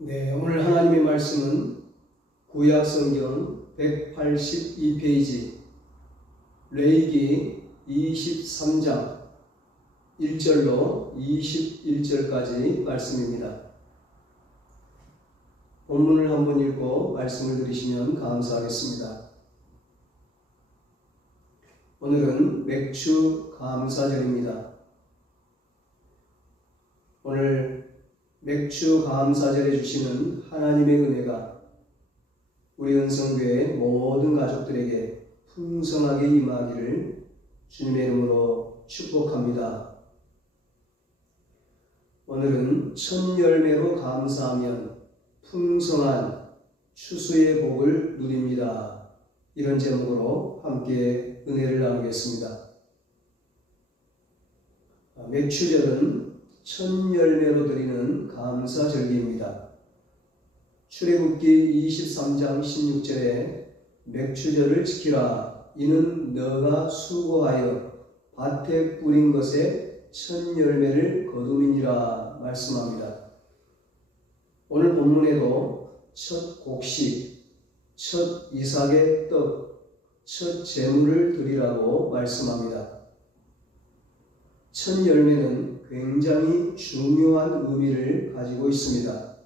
네, 오늘 하나님의 말씀은 구약성경 182페이지 레위기 23장 1절로 21절까지 말씀입니다. 본문을 한번 읽고 말씀을 들으시면 감사하겠습니다. 오늘은 맥주 감사절입니다. 오늘 맥주 감사절에 주시는 하나님의 은혜가 우리 은성교회 모든 가족들에게 풍성하게 임하기를 주님의 이름으로 축복합니다. 오늘은 첫 열매로 감사하면 풍성한 추수의 복을 누립니다. 이런 제목으로 함께 은혜를 나누겠습니다. 맥주절은 첫 열매로 드리는 감사절기입니다. 출애굽기 23장 16절에 맥주절을 지키라. 이는 너가 수고하여 밭에 뿌린 것에 첫 열매를 거둠이니라 말씀합니다. 오늘 본문에도 첫 곡식, 첫 이삭의 떡, 첫 제물을 드리라고 말씀합니다. 첫 열매는 굉장히 중요한 의미를 가지고 있습니다.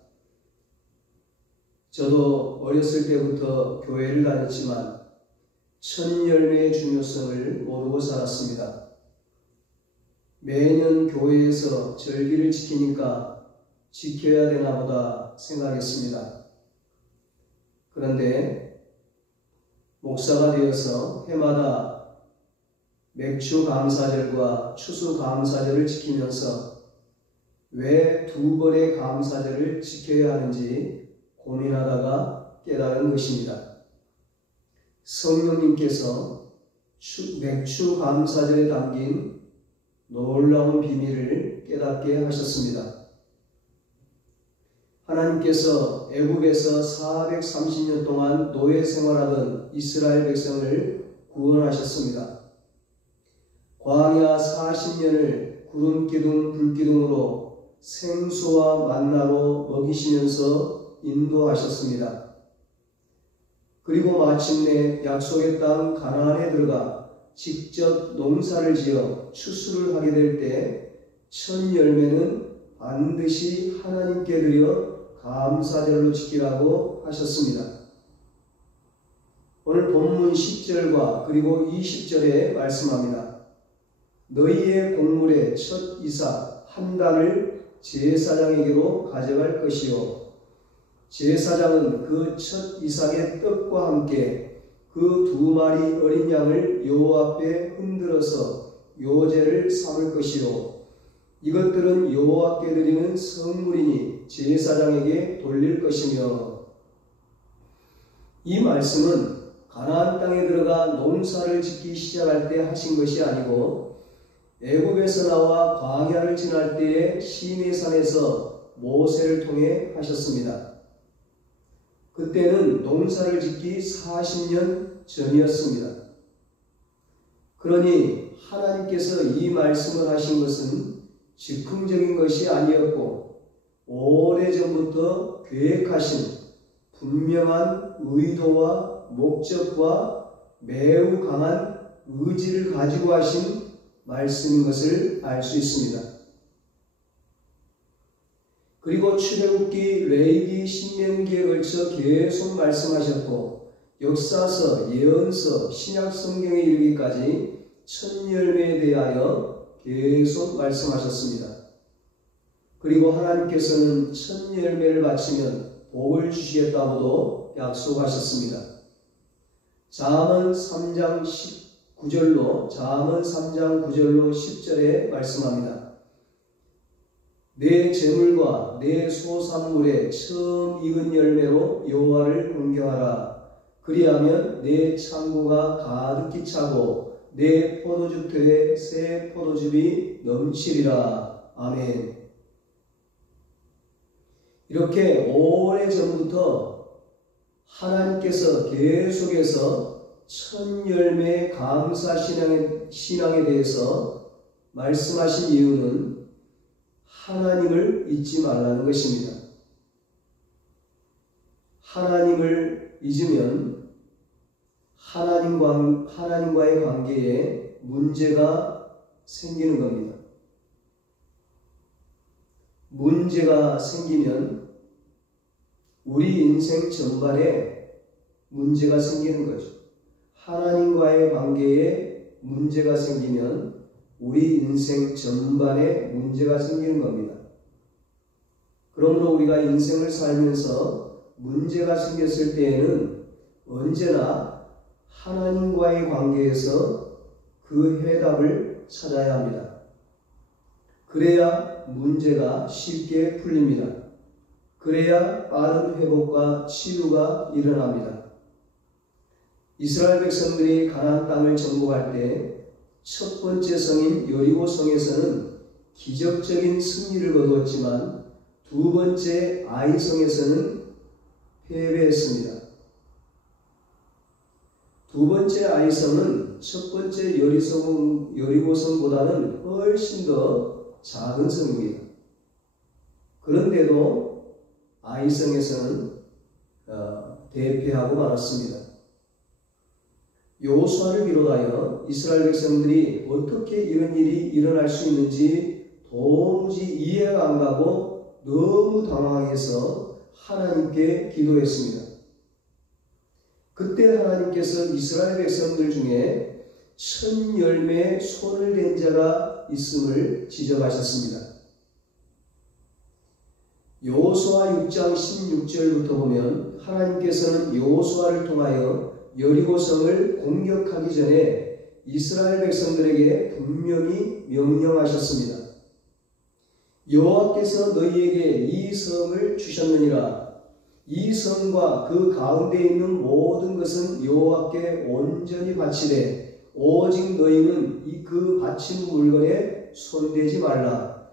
저도 어렸을 때부터 교회를 다녔지만 첫 열매의 중요성을 모르고 살았습니다. 매년 교회에서 절기를 지키니까 지켜야 되나 보다 생각했습니다. 그런데 목사가 되어서 해마다 맥주 감사절과 추수 감사절을 지키면서 왜 두 번의 감사절을 지켜야 하는지 고민하다가 깨달은 것입니다. 성령님께서 맥주 감사절에 담긴 놀라운 비밀을 깨닫게 하셨습니다. 하나님께서 애굽에서 430년 동안 노예 생활하던 이스라엘 백성을 구원하셨습니다. 광야 40년을 구름기둥 불기둥으로 생수와 만나로 먹이시면서 인도하셨습니다. 그리고 마침내 약속의 땅 가나안에 들어가 직접 농사를 지어 추수를 하게 될 때 첫 열매는 반드시 하나님께 드려 감사절로 지키라고 하셨습니다. 오늘 본문 10절과 그리고 20절에 말씀합니다. 너희의 곡물의 첫 이삭 한 단을 제사장에게로 가져갈 것이요 제사장은 그 첫 이삭의 떡과 함께 그 두 마리 어린 양을 여호와 앞에 흔들어서 요제를 삼을 것이요 이것들은 여호와께 드리는 성물이니 제사장에게 돌릴 것이며. 이 말씀은 가나안 땅에 들어가 농사를 짓기 시작할 때 하신 것이 아니고 애굽에서 나와 광야를 지날 때에 시내산에서 모세를 통해 하셨습니다. 그때는 농사를 짓기 40년 전이었습니다. 그러니 하나님께서 이 말씀을 하신 것은 즉흥적인 것이 아니었고 오래전부터 계획하신 분명한 의도와 목적과 매우 강한 의지를 가지고 하신 말씀인 것을 알 수 있습니다. 그리고 출애굽기, 레위기, 신명기에 걸쳐 계속 말씀하셨고 역사서, 예언서, 신약성경에 이르기까지 첫 열매에 대하여 계속 말씀하셨습니다. 그리고 하나님께서는 첫 열매를 바치면 복을 주시겠다고도 약속하셨습니다. 잠언 3장 9절로 10절에 말씀합니다. 내 재물과 내 소산물의 처음 익은 열매로 여호와를 공경하라. 그리하면 내 창고가 가득히 차고 내 포도주터에 새 포도즙이 넘치리라. 아멘. 이렇게 오래전부터 하나님께서 계속해서 첫 열매의 감사 신앙에 대해서 말씀하신 이유는 하나님을 잊지 말라는 것입니다. 잊으면 하나님과의 관계에 문제가 생기는 겁니다. 문제가 생기면 우리 인생 전반에 문제가 생기는 거죠. 하나님과의 관계에 문제가 생기면 우리 인생 전반에 문제가 생기는 겁니다. 그러므로 우리가 인생을 살면서 문제가 생겼을 때에는 언제나 하나님과의 관계에서 그 해답을 찾아야 합니다. 그래야 문제가 쉽게 풀립니다. 그래야 빠른 회복과 치유가 일어납니다. 이스라엘 백성들이 가나안 땅을 정복할 때 첫 번째 성인 여리고 성에서는 기적적인 승리를 거두었지만 두 번째 아이 성에서는 패배했습니다. 두 번째 아이 성은 첫 번째 여리고 성보다는 훨씬 더 작은 성입니다. 그런데도 아이 성에서는 대패하고 말았습니다. 여호수아를 비롯하여 이스라엘 백성들이 어떻게 이런 일이 일어날 수 있는지 도무지 이해가 안 가고 너무 당황해서 하나님께 기도했습니다. 그때 하나님께서 이스라엘 백성들 중에 천 열매에 손을 댄 자가 있음을 지적하셨습니다. 여호수아 6장 16절부터 보면 하나님께서는 여호수아를 통하여 여리고성을 공격하기 전에 이스라엘 백성들에게 분명히 명령하셨습니다. 여호와께서 너희에게 이 성을 주셨느니라. 이 성과 그 가운데 있는 모든 것은 여호와께 온전히 바치되 오직 너희는 그 바친 물건에 손대지 말라.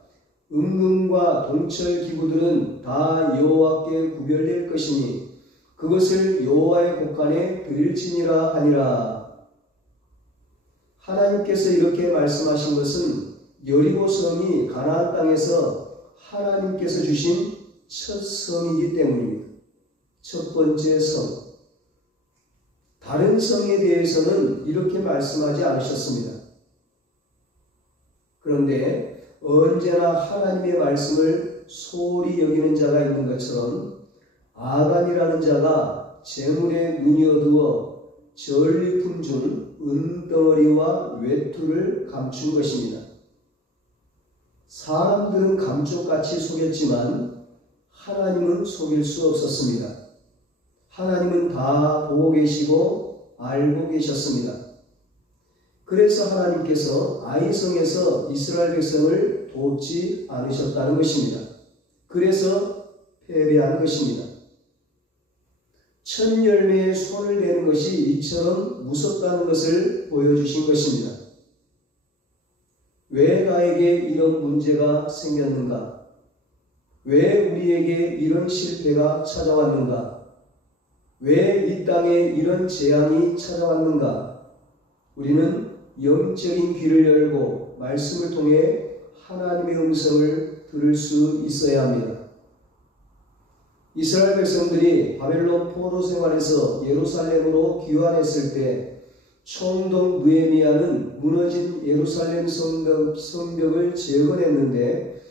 은금과 동철 기구들은 다 여호와께 구별될 것이니 그것을 여호와의 곳간에 드릴지니라 하니라. 하나님께서 이렇게 말씀하신 것은 여리고 성이 가나안 땅에서 하나님께서 주신 첫 성이기 때문입니다. 첫 번째 성. 다른 성에 대해서는 이렇게 말씀하지 않으셨습니다. 그런데 언제나 하나님의 말씀을 소홀히 여기는 자가 있는 것처럼 아간이라는 자가 재물에 눈이 어두워 전리품 중 은덩어리와 외투를 감춘 것입니다. 사람들은 감쪽같이 속였지만 하나님은 속일 수 없었습니다. 하나님은 다 보고 계시고 알고 계셨습니다. 그래서 하나님께서 아이성에서 이스라엘 백성을 돕지 않으셨다는 것입니다. 그래서 패배한 것입니다. 천 열매에 손을 대는 것이 이처럼 무섭다는 것을 보여주신 것입니다. 왜 나에게 이런 문제가 생겼는가? 왜 우리에게 이런 실패가 찾아왔는가? 왜 이 땅에 이런 재앙이 찾아왔는가? 우리는 영적인 귀를 열고 말씀을 통해 하나님의 음성을 들을 수 있어야 합니다. 이스라엘 백성들이 바벨론 포로 생활에서 예루살렘으로 귀환했을 때 총독 느헤미야는 무너진 예루살렘 성벽을 재건했는데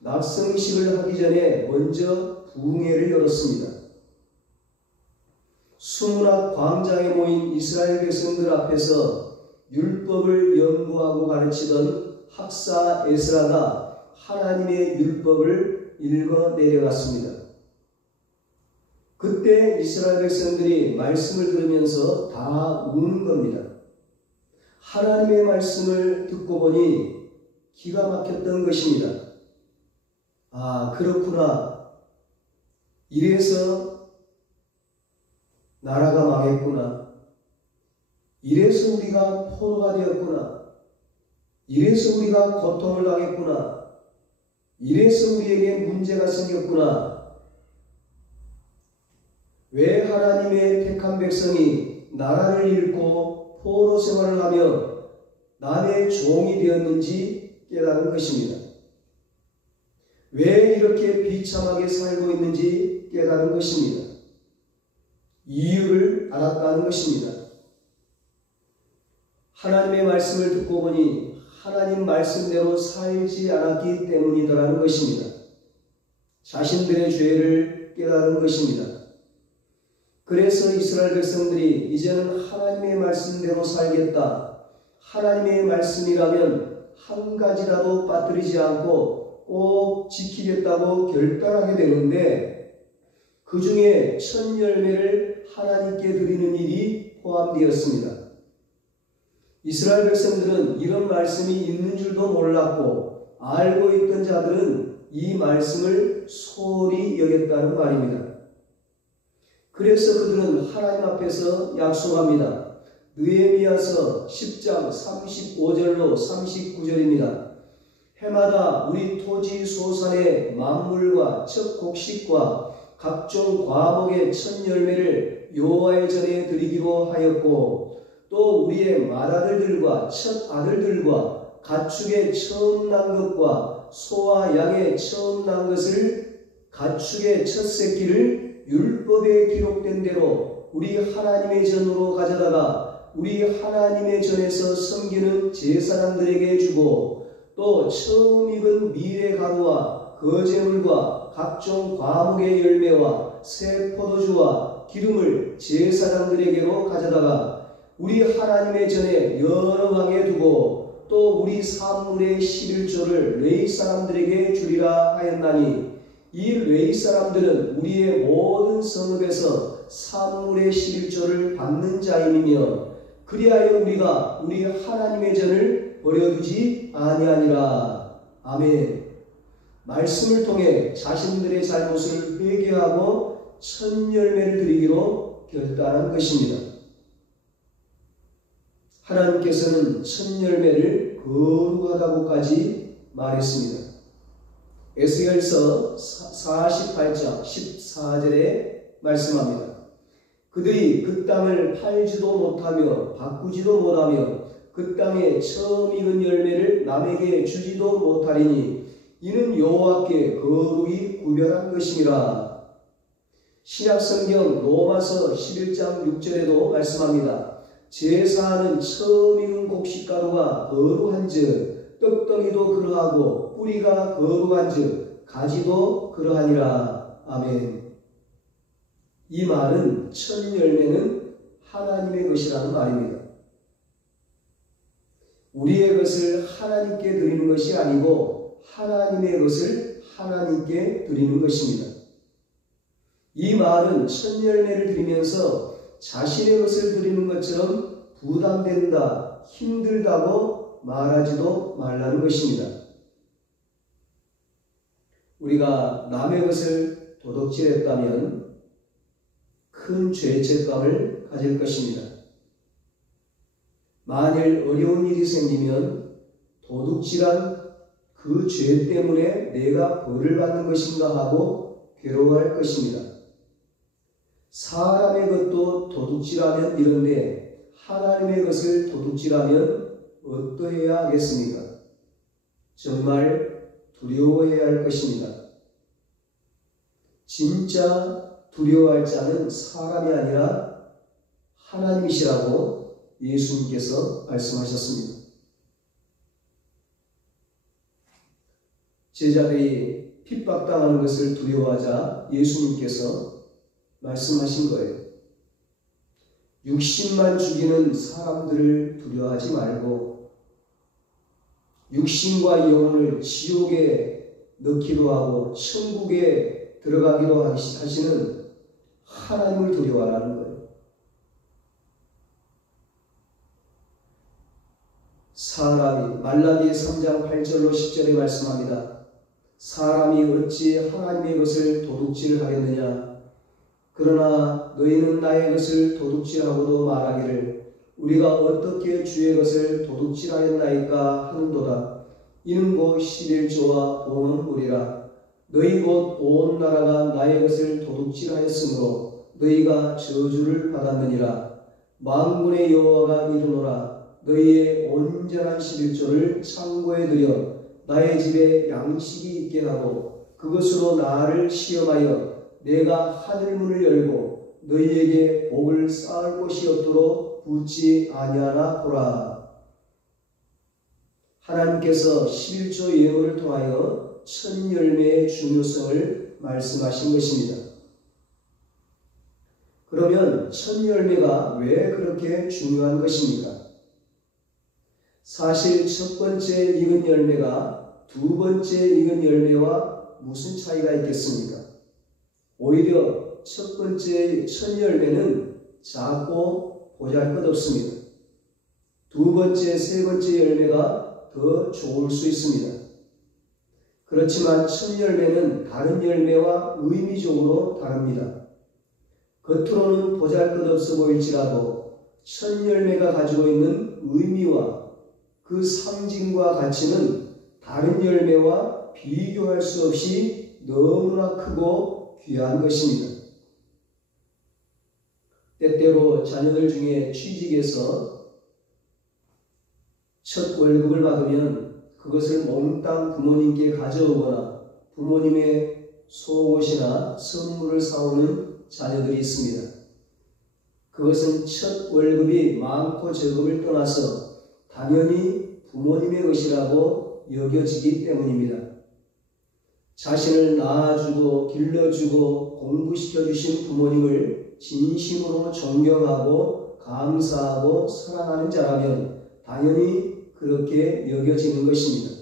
낙성식을 하기 전에 먼저 부흥회를 열었습니다. 수문학 광장에 모인 이스라엘 백성들 앞에서 율법을 연구하고 가르치던 학사 에스라가 하나님의 율법을 읽어 내려갔습니다. 그때 이스라엘 백성들이 말씀을 들으면서 다 우는 겁니다. 하나님의 말씀을 듣고 보니 기가 막혔던 것입니다. 아, 그렇구나. 이래서 나라가 망했구나. 이래서 우리가 포로가 되었구나. 이래서 우리가 고통을 당했구나. 이래서 우리에게 문제가 생겼구나. 왜 하나님의 택한 백성이 나라를 잃고 포로 생활을 하며 남의 종이 되었는지 깨달은 것입니다. 왜 이렇게 비참하게 살고 있는지 깨달은 것입니다. 이유를 알았다는 것입니다. 하나님의 말씀을 듣고 보니 하나님 말씀대로 살지 않았기 때문이더라는 것입니다. 자신들의 죄를 깨달은 것입니다. 그래서 이스라엘 백성들이 이제는 하나님의 말씀대로 살겠다. 하나님의 말씀이라면 한 가지라도 빠뜨리지 않고 꼭 지키겠다고 결단하게 되는데 그 중에 첫 열매를 하나님께 드리는 일이 포함되었습니다. 이스라엘 백성들은 이런 말씀이 있는 줄도 몰랐고 알고 있던 자들은 이 말씀을 소홀히 여겼다는 말입니다. 그래서 그들은 하나님 앞에서 약속합니다. 느헤미야서 10장 35절로 39절입니다. 해마다 우리 토지 소산의 만물과 첫 곡식과 각종 과목의 첫 열매를 여호와의 전에 드리기로 하였고 또 우리의 맏아들들과 첫 아들들과 가축의 처음 난 것과 소와 양의 처음 난 것을 가축의 첫 새끼를 율법에 기록된 대로 우리 하나님의 전으로 가져다가 우리 하나님의 전에서 섬기는 제사장들에게 주고 또 처음 익은 밀의 가루와 거제물과 각종 과목의 열매와 새 포도주와 기름을 제사장들에게로 가져다가 우리 하나님의 전에 여러 방에 두고 또 우리 산물의 11조를 레위 사람들에게 주리라 하였나니 이 레위 사람들은 우리의 모든 성읍에서 산물의 11조를 받는 자임이며 그리하여 우리가 우리 하나님의 전을 버려두지 아니하니라. 아멘. 말씀을 통해 자신들의 잘못을 회개하고 첫 열매를 드리기로 결단한 것입니다. 하나님께서는 첫 열매를 거룩하다고까지 말했습니다. 에스겔서 48장 14절에 말씀합니다. 그들이 그 땅을 팔지도 못하며 바꾸지도 못하며 그 땅에 처음 익은 열매를 남에게 주지도 못하리니 이는 여호와께 거룩이 구별한 것이니라. 신약성경 로마서 11장 6절에도 말씀합니다. 제사하는 처음 익은 곡식가루가 거룩한즉 떡덩이도 그러하고 뿌리가 거룩한즉 가지도 그러하니라. 아멘. 이 말은 첫 열매는 하나님의 것이라는 말입니다. 우리의 것을 하나님께 드리는 것이 아니고 하나님의 것을 하나님께 드리는 것입니다. 이 말은 첫 열매를 드리면서 자신의 것을 드리는 것처럼 부담된다, 힘들다고 말하지도 말라는 것입니다. 우리가 남의 것을 도둑질했다면 큰 죄책감을 가질 것입니다. 만일 어려운 일이 생기면 도둑질한 그 죄 때문에 내가 벌을 받는 것인가 하고 괴로워할 것입니다. 사람의 것도 도둑질하면 이런데 하나님의 것을 도둑질하면 어떠해야 하겠습니까? 정말 두려워해야 할 것입니다. 진짜 두려워할 자는 사람이 아니라 하나님이시라고 예수님께서 말씀하셨습니다. 제자들이 핍박당하는 것을 두려워하자 예수님께서 말씀하신 거예요. 육신만 죽이는 사람들을 두려워하지 말고 육신과 영혼을 지옥에 넣기도 하고 천국에 들어가기도 하시는 하나님을 두려워하라는 거예요. 사람이 말라기 3장 8절로 10절에 말씀합니다. 사람이 어찌 하나님의 것을 도둑질하겠느냐. 그러나 너희는 나의 것을 도둑질하고도 말하기를 우리가 어떻게 주의 것을 도둑질하였나이까 하는도다. 이는 곧 11조와 봉헌물이라. 너희 곧 온 나라가 나의 것을 도둑질하였으므로 너희가 저주를 받았느니라. 만군의 여호와가 이르노라. 너희의 온전한 11조를 창고에 들여 나의 집에 양식이 있게 하고 그것으로 나를 시험하여 내가 하늘문을 열고 너희에게 복을 쌓을 곳이 없도록 붙지 아니하나 보라. 하나님께서 11조 예언을 통하여 첫 열매의 중요성을 말씀하신 것입니다. 그러면 첫 열매가 왜 그렇게 중요한 것입니까? 사실 첫 번째 익은 열매가 두 번째 익은 열매와 무슨 차이가 있겠습니까? 오히려 첫 열매는 작고 보잘것없습니다. 두 번째, 세 번째 열매가 더 좋을 수 있습니다. 그렇지만 첫 열매는 다른 열매와 의미적으로 다릅니다. 겉으로는 보잘것없어 보일지라도 첫 열매가 가지고 있는 의미와 그 상징과 가치는 다른 열매와 비교할 수 없이 너무나 크고 귀한 것입니다. 때때로 자녀들 중에 취직해서 첫 월급을 받으면 그것을 몽땅 부모님께 가져오거나 부모님의 속옷이나 선물을 사오는 자녀들이 있습니다. 그것은 첫 월급이 많고 적음을 떠나서 당연히 부모님의 것이라고 여겨지기 때문입니다. 자신을 낳아주고 길러주고 공부시켜주신 부모님을 진심으로 존경하고 감사하고 사랑하는 자라면 당연히 그렇게 여겨지는 것입니다.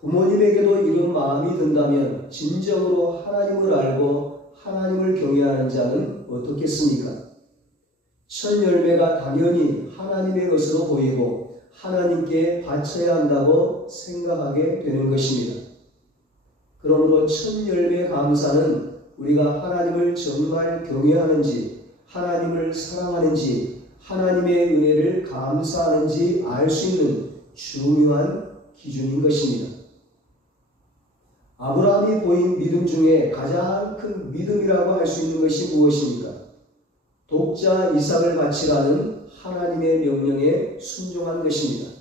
부모님에게도 이런 마음이 든다면 진정으로 하나님을 알고 하나님을 경외하는 자는 어떻겠습니까? 첫 열매가 당연히 하나님의 것으로 보이고 하나님께 바쳐야 한다고 생각하게 되는 것입니다. 그러므로 첫 열매 감사는 우리가 하나님을 정말 경외하는지, 하나님을 사랑하는지, 하나님의 은혜를 감사하는지 알 수 있는 중요한 기준인 것입니다. 아브라함이 보인 믿음 중에 가장 큰 믿음이라고 할 수 있는 것이 무엇입니까? 독자 이삭을 바치라는 하나님의 명령에 순종한 것입니다.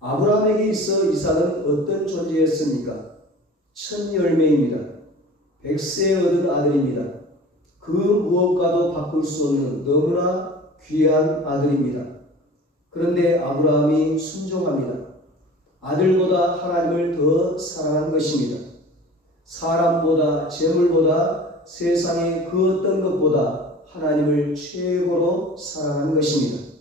아브라함에게 있어 이삭은 어떤 존재였습니까? 첫 열매입니다. 백세 얻은 아들입니다. 그 무엇과도 바꿀 수 없는 너무나 귀한 아들입니다. 그런데 아브라함이 순종합니다. 아들보다 하나님을 더 사랑한 것입니다. 사람보다 재물보다 세상의 그 어떤 것보다 하나님을 최고로 사랑한 것입니다.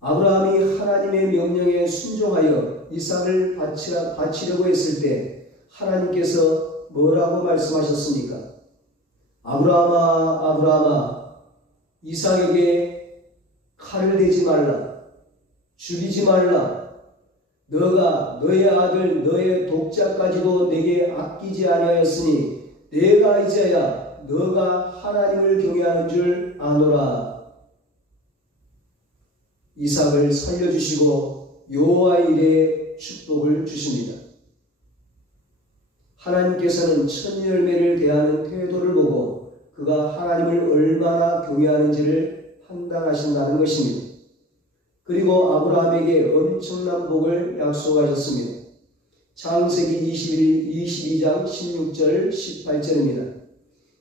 아브라함이 하나님의 명령에 순종하여 이삭을 바치려고 했을 때 하나님께서 뭐라고 말씀하셨습니까? 아브라함아, 아브라함아, 이삭에게 칼을 대지 말라, 죽이지 말라. 너가 너의 아들 너의 독자까지도 내게 아끼지 아니하였으니 내가 이제야 너가 하나님을 경외하는 줄 아노라. 이삭을 살려주시고 여호와 이레의 축복을 주십니다. 하나님께서는 첫 열매를 대하는 태도를 보고 그가 하나님을 얼마나 경외하는지를 판단하신다는 것입니다. 그리고 아브라함에게 엄청난 복을 약속하셨습니다. 창세기 22장 16절 18절입니다.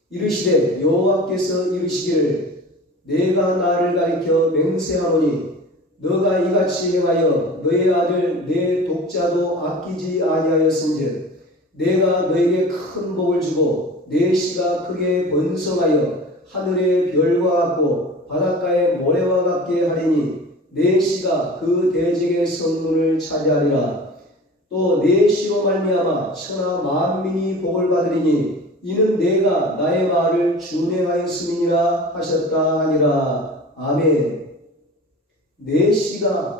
이르시되 여호와께서 이르시기를 내가 나를 가리켜 맹세하노니 너가 이같이 행하여 너의 아들 내 독자도 아끼지 아니하였은즉 내가 너에게 큰 복을 주고 내 씨가 크게 번성하여 하늘의 별과 같고 바닷가의 모래와 같게 하리니 내 씨가 그 대적의 성문을 차지하리라. 또 내 씨로 말미암아 천하 만민이 복을 받으리니 이는 내가 나의 말을 준행하였음이니라 하셨다 하니라. 아멘. 내 씨가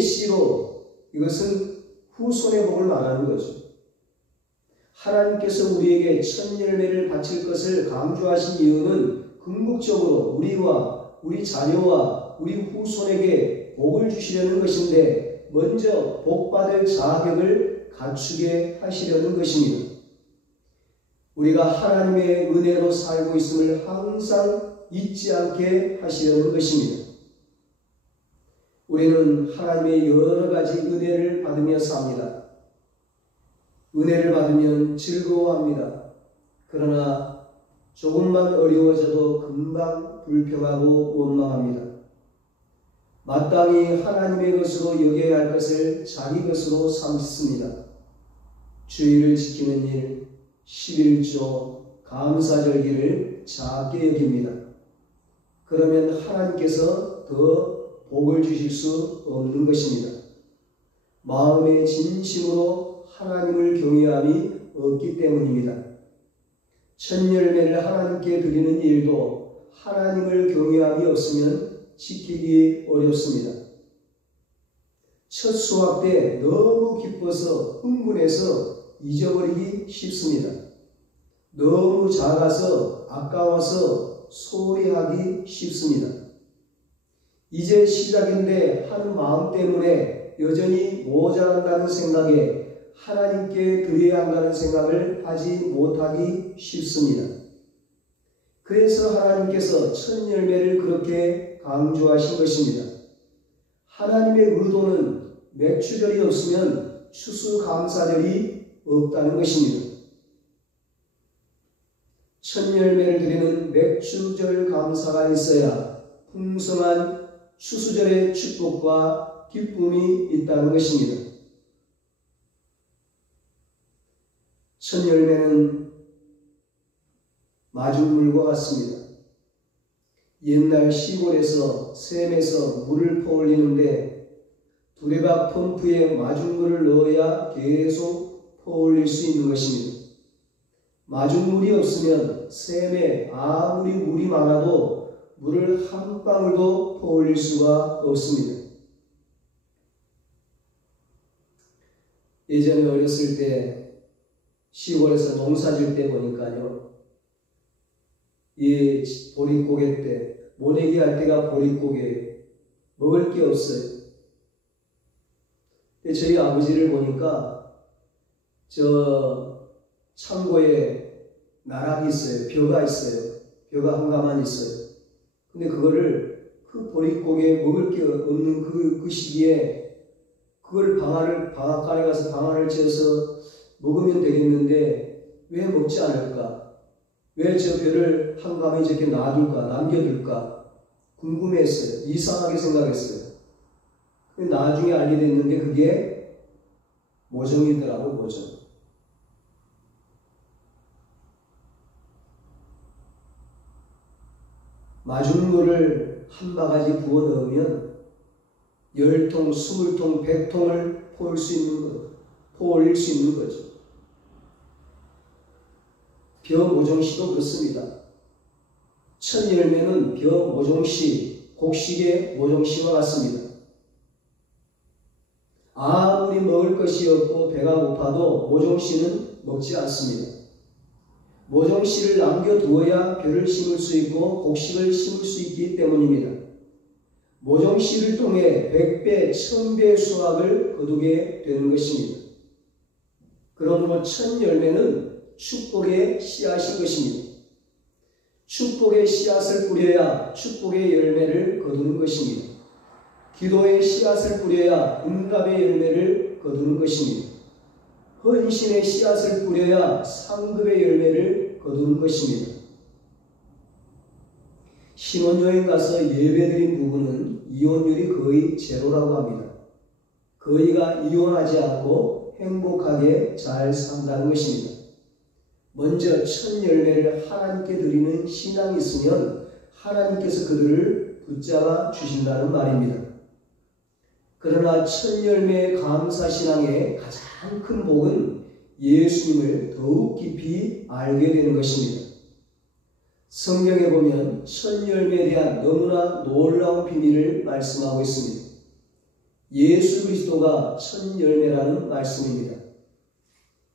씨로, 이것은 후손의 복을 말하는 거죠. 하나님께서 우리에게 첫 열매를 바칠 것을 강조하신 이유는 궁극적으로 우리와 우리 자녀와 우리 후손에게 복을 주시려는 것인데 먼저 복받을 자격을 갖추게 하시려는 것입니다. 우리가 하나님의 은혜로 살고 있음을 항상 잊지 않게 하시려는 것입니다. 우리는 하나님의 여러 가지 은혜를 받으며 삽니다. 은혜를 받으면 즐거워합니다. 그러나 조금만 어려워져도 금방 불평하고 원망합니다. 마땅히 하나님의 것으로 여겨야 할 것을 자기 것으로 삼습니다. 주의를 지키는 일, 11조, 감사절기를 작게 여깁니다. 그러면 하나님께서 더 복을 주실 수 없는 것입니다. 마음의 진심으로 하나님을 경외함이 없기 때문입니다. 첫 열매를 하나님께 드리는 일도 하나님을 경외함이 없으면 지키기 어렵습니다. 첫 수확 때 너무 기뻐서 흥분해서 잊어버리기 쉽습니다. 너무 작아서 아까워서 소리하기 쉽습니다. 이제 시작인데 하는 마음 때문에 여전히 모자란다는 생각에 하나님께 드려야 한다는 생각을 하지 못하기 쉽습니다. 그래서 하나님께서 첫 열매를 그렇게 강조하신 것입니다. 하나님의 의도는 맥추절이 없으면 추수감사절이 없다는 것입니다. 첫 열매를 드리는 맥추절 감사가 있어야 풍성한 추수절의 축복과 기쁨이 있다는 것입니다. 첫 열매는 마중물과 같습니다. 옛날 시골에서 샘에서 물을 퍼올리는데 두레박 펌프에 마중물을 넣어야 계속 퍼올릴 수 있는 것입니다. 마중물이 없으면 샘에 아무리 물이 많아도 물을 한 방울도 퍼올릴 수가 없습니다. 예전에 어렸을 때 시골에서 농사 질 때 보니까요, 이 보릿고개 때, 모내기 할 때가 보릿고개, 먹을 게 없어요. 근데 저희 아버지를 보니까 저 창고에 나락이 있어요. 벼가 있어요. 벼가 한 가만 있어요. 근데 그거를 그 보릿고개 먹을 게 없는 그 시기에 그걸 방앗간에 가서 방아를 찧어서 먹으면 되겠는데 왜 먹지 않을까? 왜 저 벼를 한 가만히 저렇게 놔둘까? 남겨둘까? 궁금했어요. 이상하게 생각했어요. 나중에 알게 됐는데 그게 모종이더라고, 모종. 마중물을 한 바가지 부어 넣으면 10통, 20통, 100통을 퍼올릴 수 있는 거죠. 벼 모종씨도 그렇습니다. 첫 열매는 벼 모종씨, 곡식의 모종씨와 같습니다. 아무리 먹을 것이 없고 배가 고파도 모종씨는 먹지 않습니다. 모종씨를 남겨두어야 벼를 심을 수 있고 곡식을 심을 수 있기 때문입니다. 모종씨를 통해 100배, 1000배 수확을 거두게 되는 것입니다. 그러므로 첫 열매는 축복의 씨앗인 것입니다. 축복의 씨앗을 뿌려야 축복의 열매를 거두는 것입니다. 기도의 씨앗을 뿌려야 응답의 열매를 거두는 것입니다. 헌신의 씨앗을 뿌려야 상급의 열매를 거두는 것입니다. 신혼여행 가서 예배드린 부부는 이혼율이 거의 제로라고 합니다. 거의가 이혼하지 않고 행복하게 잘 산다는 것입니다. 먼저 첫 열매를 하나님께 드리는 신앙이 있으면 하나님께서 그들을 붙잡아 주신다는 말입니다. 그러나 첫 열매의 감사신앙의 가장 큰 복은 예수님을 더욱 깊이 알게 되는 것입니다. 성경에 보면 첫 열매에 대한 너무나 놀라운 비밀을 말씀하고 있습니다. 예수 그리스도가 첫 열매라는 말씀입니다.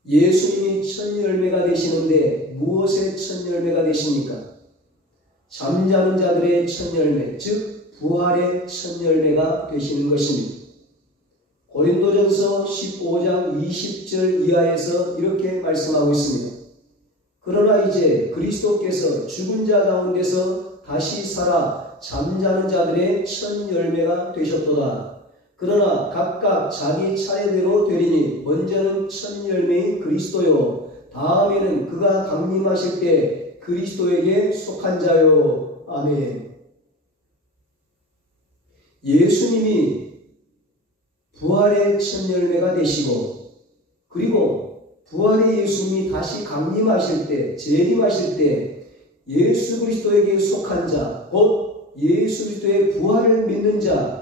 예수님이 첫 열매가 되시는데 무엇의 첫 열매가 되십니까? 잠자는 자들의 첫 열매, 즉 부활의 첫 열매가 되시는 것입니다. 고린도전서 15장 20절 이하에서 이렇게 말씀하고 있습니다. 그러나 이제 그리스도께서 죽은 자 가운데서 다시 살아 잠자는 자들의 첫 열매가 되셨도다. 그러나 각각 자기 차례대로 되리니 먼저는 첫 열매인 그리스도요, 다음에는 그가 강림하실 때 그리스도에게 속한 자요. 아멘. 예수님이 부활의 첫 열매가 되시고, 그리고 부활의 예수님이 다시 강림하실 때, 재림하실 때 예수 그리스도에게 속한 자, 곧 예수 그리스도의 부활을 믿는 자,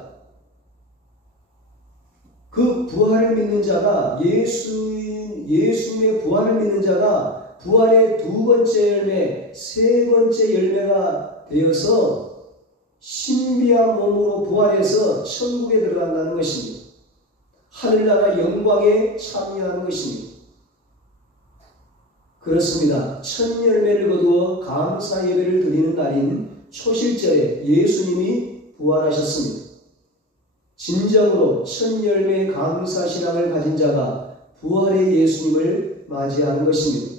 그 부활을 믿는 자가 예수님의 부활을 믿는 자가 부활의 두 번째 열매, 세 번째 열매가 되어서 신비한 몸으로 부활해서 천국에 들어간다는 것입니다. 하늘나라 영광에 참여하는 것입니다. 그렇습니다. 첫 열매를 거두어 감사 예배를 드리는 날인 초실절에 예수님이 부활하셨습니다. 진정으로 첫 열매의 감사 신앙을 가진 자가 부활의 예수님을 맞이하는 것입니다.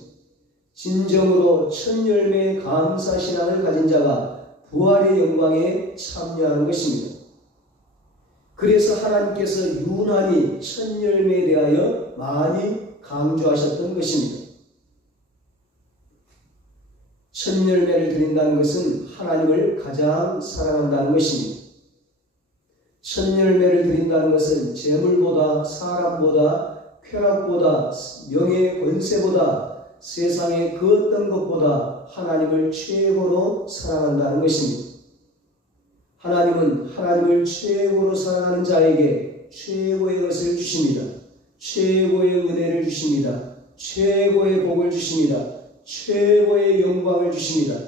진정으로 첫 열매의 감사 신앙을 가진 자가 부활의 영광에 참여하는 것입니다. 그래서 하나님께서 유난히 첫 열매에 대하여 많이 강조하셨던 것입니다. 첫 열매를 드린다는 것은 하나님을 가장 사랑한다는 것입니다. 첫 열매를 드린다는 것은 재물보다, 사람보다, 쾌락보다, 명예, 권세보다, 세상의 그 어떤 것보다 하나님을 최고로 사랑한다는 것입니다. 하나님은 하나님을 최고로 사랑하는 자에게 최고의 것을 주십니다. 최고의 은혜를 주십니다. 최고의 복을 주십니다. 최고의 영광을 주십니다.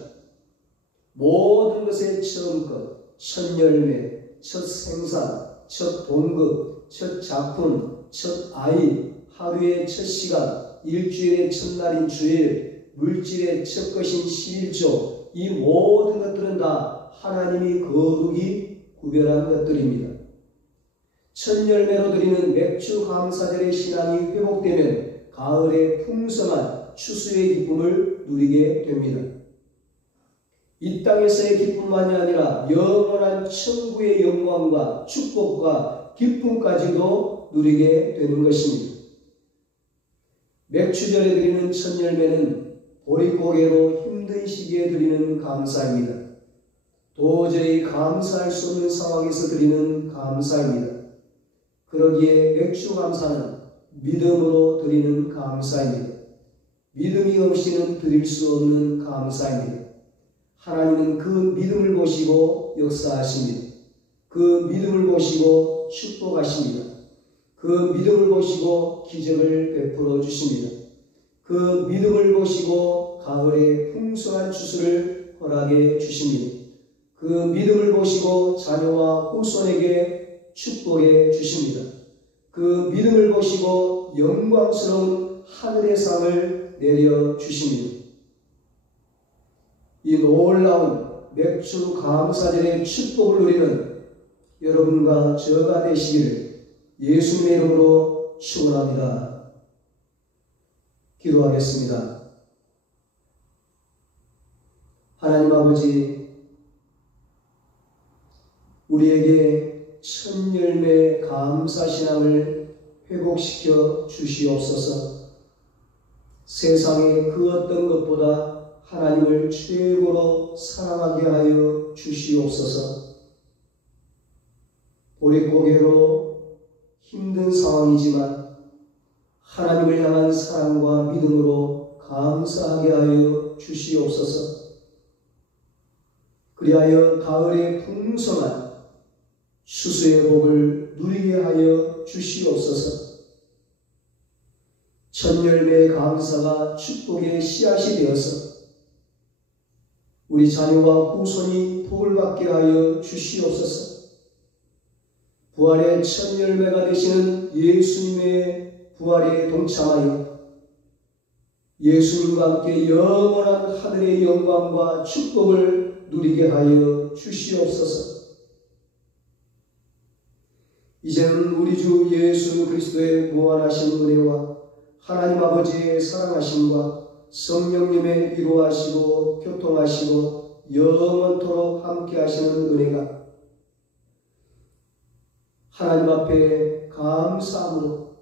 모든 것의 처음 것, 첫 열매, 첫 생산, 첫 봉급, 첫 작품, 첫 아이, 하루의 첫 시간, 일주일의 첫날인 주일, 물질의 첫 것인 11조, 이 모든 것들은 다 하나님이 거룩히 구별한 것들입니다. 첫 열매로 드리는 맥주 감사절의 신앙이 회복되면 가을의 풍성한 추수의 기쁨을 누리게 됩니다. 이 땅에서의 기쁨만이 아니라 영원한 천국의 영광과 축복과 기쁨까지도 누리게 되는 것입니다. 맥주절에 드리는 첫 열매는 보릿고개로 힘든 시기에 드리는 감사입니다. 도저히 감사할 수 없는 상황에서 드리는 감사입니다. 그러기에 맥주 감사는 믿음으로 드리는 감사입니다. 믿음이 없이는 드릴 수 없는 감사입니다. 하나님은 그 믿음을 보시고 역사하십니다. 그 믿음을 보시고 축복하십니다. 그 믿음을 보시고 기적을 베풀어 주십니다. 그 믿음을 보시고 가을에 풍성한 추수를 허락해 주십니다. 그 믿음을 보시고 자녀와 후손에게 축복해 주십니다. 그 믿음을 보시고 영광스러운 하늘의 상을 내려 주십니다. 이 놀라운 맥주 감사절의 축복을 누리는 여러분과 저가 되시기를 예수님의 이름으로 축원합니다. 기도하겠습니다. 하나님 아버지, 우리에게 첫 열매 감사 신앙을 회복시켜 주시옵소서. 세상의 그 어떤 것보다 하나님을 최고로 사랑하게 하여 주시옵소서. 보릿고개로 힘든 상황이지만 하나님을 향한 사랑과 믿음으로 감사하게 하여 주시옵소서. 그리하여 가을의 풍성한 추수의 복을 누리게 하여 주시옵소서. 첫 열매의 감사가 축복의 씨앗이 되어서 우리 자녀와 후손이 복을 받게 하여 주시옵소서. 부활의 첫 열매가 되시는 예수님의 부활에 동참하여 예수님과 함께 영원한 하늘의 영광과 축복을 누리게 하여 주시옵소서. 이제는 우리 주 예수 그리스도의 무한하신 은혜와 하나님 아버지의 사랑하심과 성령님의 위로하시고 교통하시고 영원토록 함께 하시는 은혜가 하나님 앞에 감사함으로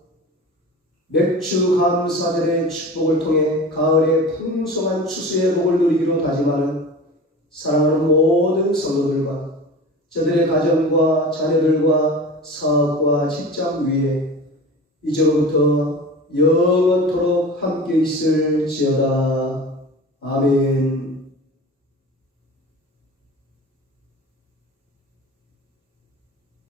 맥주 감사절의 축복을 통해 가을의 풍성한 추수의 복을 누리기로 다짐하는 사랑하는 모든 성도들과 저들의 가정과 자녀들과 사업과 직장 위에 이제로부터 영원토록 함께 있을지어다. 아멘.